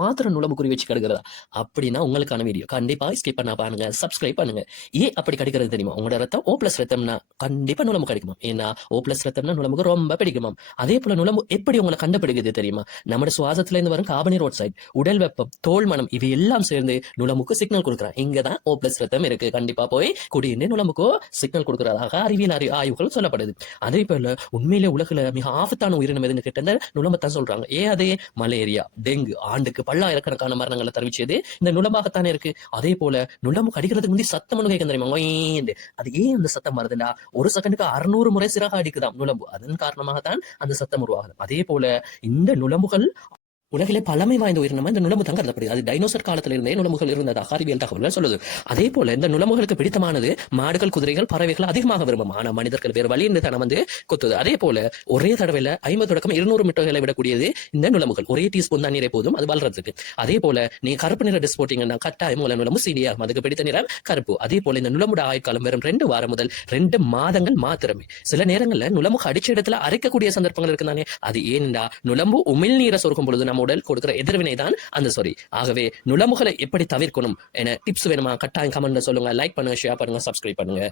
மாத்திரம் நுளம்பு குறி வச்சு கடுக்கிறதா அப்படின்னா உங்களுக்கான வீடியோ கண்டிப்பா ஸ்கிப் பண்ண பாருங்க, சப்ஸ்கிரைப் பண்ணுங்க. ஏன் அப்படி கடிக்கிறது தெரியுமா? உங்களோட ரத்தம் ஓ பிளஸ் ரத்தம்னா கண்டிப்பா நுளம்பு கடிக்குமா? ஏன்னா ஓ பிளஸ் ரத்தம்னா நுளம்புக்கு ரொம்ப பிடிக்குமாம். அதே போல நுளம்பு எப்படி உங்களை கண்டுபிடிக்குது தெரியுமா? நம்ம சுவாசத்துல இருந்து வரும் கார்பன் ஆக்சைடு, உடல் வெப்பம், தோல் மனம் இவை எல்லாம் சேர்ந்து நுளம்புக்கு சிக்னல் கொடுக்குறான். இங்கதான் ஓ பிளஸ் ரத்தம் இருக்கு, கண்டிப்பா போய் குடின்னு நுளம்புக்கு சிக்னல் கொடுக்கறதாக அறிவியல் ஆய்வுகள் சொல்லப்படுது. அதே போல உண்மையிலே உலகில மிக ஆபத்தான உயிரினம் எதுன்னு கேட்ட நுளம்பத்தான் சொல்றாங்க. ஏன் அதே மலேரியா, டெங்கு ஆண்டுக்கு பல்லாயிரக்கணக்கான மரணங்களை தெரிவிச்சது இந்த நுளம்பாகத்தானே இருக்கு. அதே போல நுளம்பு கடிக்கிறதுக்கு முந்தி சத்தம் ஒண்ணு கேட்க தெரியுமா? ஒய்ன்னு. அது ஏன் அந்த சத்தம் வருதுன்னா, ஒரு செகண்டுக்கு 600 முறை சிறகா அடிக்குதாம் நுளம்பு. அதன் காரணமாகத்தான் அந்த சத்தம் உருவாகுது. அதே போல இந்த நுளம்புகள் உலகிலே பழமை வாய்ந்த உயிரினமா இந்த நுளம்பு தான் கருதப்படுது. அது டைனோசர் காலத்துல இருந்தே நுளம்புகள் இருந்ததாக அறிவியல் தகவல்கள் சொல்லுது. அதே போல இந்த நுளம்புகளுக்கு பிடித்தமானது மாடுகள், குதிரைகள், பறவைகள் அதிகமாக விரும்பும். ஆனா மனிதர்கள் வேறு வழி தனம் கொத்துது. அதே போல ஒரே தடவையில 50 தொடக்கம் 200 முட்டைகளை விடக்கூடியது இந்த நுளம்புகள். ஒரே டீஸ்பூன் தண்ணீரை போதும் அது வளர்றதுக்கு. அதே போல நீ கருப்பு நிற ட்ரெஸ் போட்டீங்கன்னா கட்டாயம் உள்ள நுளம்பு சீடியாகும். அதுக்கு பிடித்த நிறம் கருப்பு. அதே போல இந்த நுளம்புட ஆயுட்காலம் வெறும் 2 வாரம் முதல் 2 மாதங்கள் மாத்திரமே. சில நேரங்கள்ல நுளம்பு அடிச்ச இடத்துல அரைக்கக்கூடிய சந்தர்ப்பங்கள் இருக்குதானே. அது ஏனென்றா நுளம்பு உமிழ் நீரை சொருக்கும் பொழுது நம்ம உடல் கொடுக்கிற எதிர்வினை தான் அந்த சொறி. ஆகவே நுளம்புகளை எப்படி தவிர்க்கணும் என டிப்ஸ் வேணுமா? கட்டாயம் கமெண்ட்ல சொல்லுங்க. லைக் பண்ணுங்க, ஷேர் பண்ணுங்க, சப்ஸ்கிரைப் பண்ணுங்க.